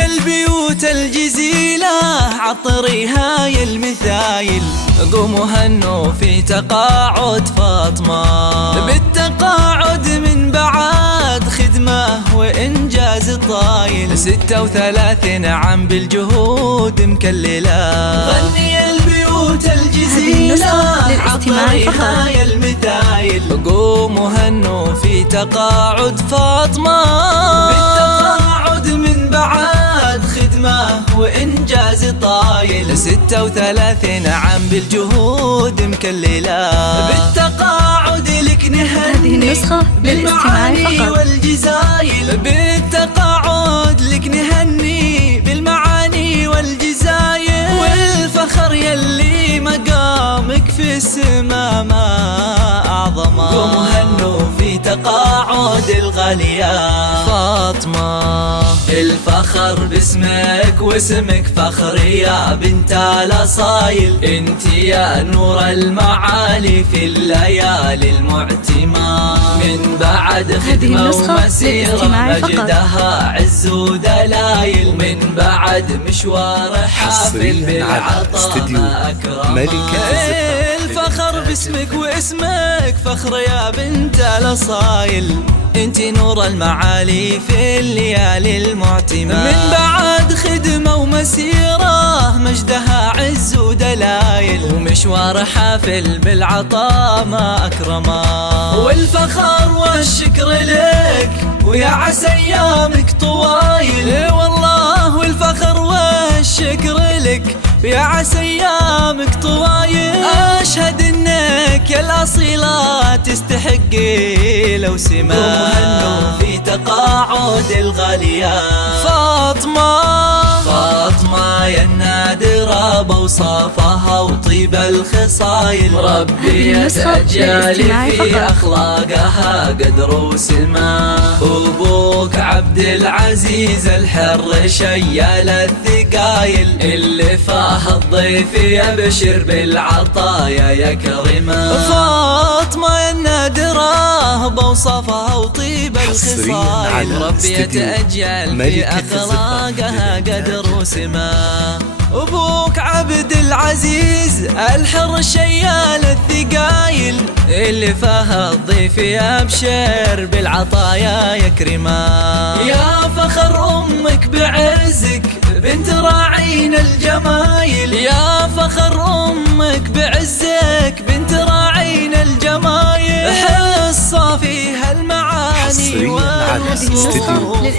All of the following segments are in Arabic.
غني البيوت الجزيلة عطريها يا المثايل، قوموا هنوا في تقاعد فاطمة، بالتقاعد من بعد خدمة وإنجاز طايل، 36 عام بالجهود مكللة. غني البيوت الجزيلة عطريها يا المثايل، قوموا هنوا في تقاعد فاطمة، بالتقاعد من بعد خدمة وإنجاز طايل، 36 عام بالجهود مكللة. بالتقاعد لك نهني بالمعاني والجزايل، بالتقاعد لك نهني بالمعاني والجزايل، والفخر يلي مقامك في السما ما أعظمه. قوموا هنوا في تقاعد الغالية فاطمة، الفخر باسمك واسمك فخر يا بنت الأصايل، انت يا نور المعالي في الليالي المعتمة، من بعد خدمة ومسيرة مجدها عز ودلايل، ومن بعد مشوار حافل بالعطاء ما أكرمه. الفخر باسمك واسمك فخر يا بنت الأصايل، انت نور المعالي في الليالي المعتمة، من بعد خدمة ومسيرة مجدها عز ودلايل، ومشوار حافل بالعطاء ما أكرمه. والفخر والشكر لك ويا عسى أيامك طوايل، والله والفخر والشكر لك يا عسى أيامك طوايل، أشهد إنك يا الأصيلة تستحقي لو سما. وهنوا في تقاعد الغالية فاطمة، فاطمة يا النادرة بوصافها وطيب الخصايل، ربي يتأجل في أخلاقها قدر وسما. أبوك عبد العزيز الحر شيال الثقايل، اللي فاه الضيف يبشر بالعطايا يكرمه. فاطمة يا النادرة بوصافها وطيب الخصايل، ربي يتأجل في أخلاقها قدر وسما. أبوك عبد العزيز الحر شيال الثقايل، اللي فاه الضيف يبشر بالعطايا يكرمه. يا فخر أمك بعزك بنت راعين الجمايل، يا فخر أمك بعزك بنت راعين الجمايل، حصة فيها المعاني والوصول،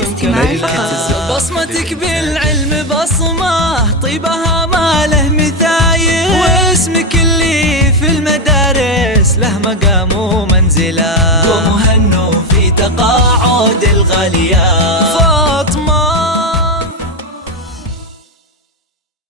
بصمتك بالعلم بصمة طيبها ما له مثايل، واسمك اللي في المدارس له مقام ومنزلة.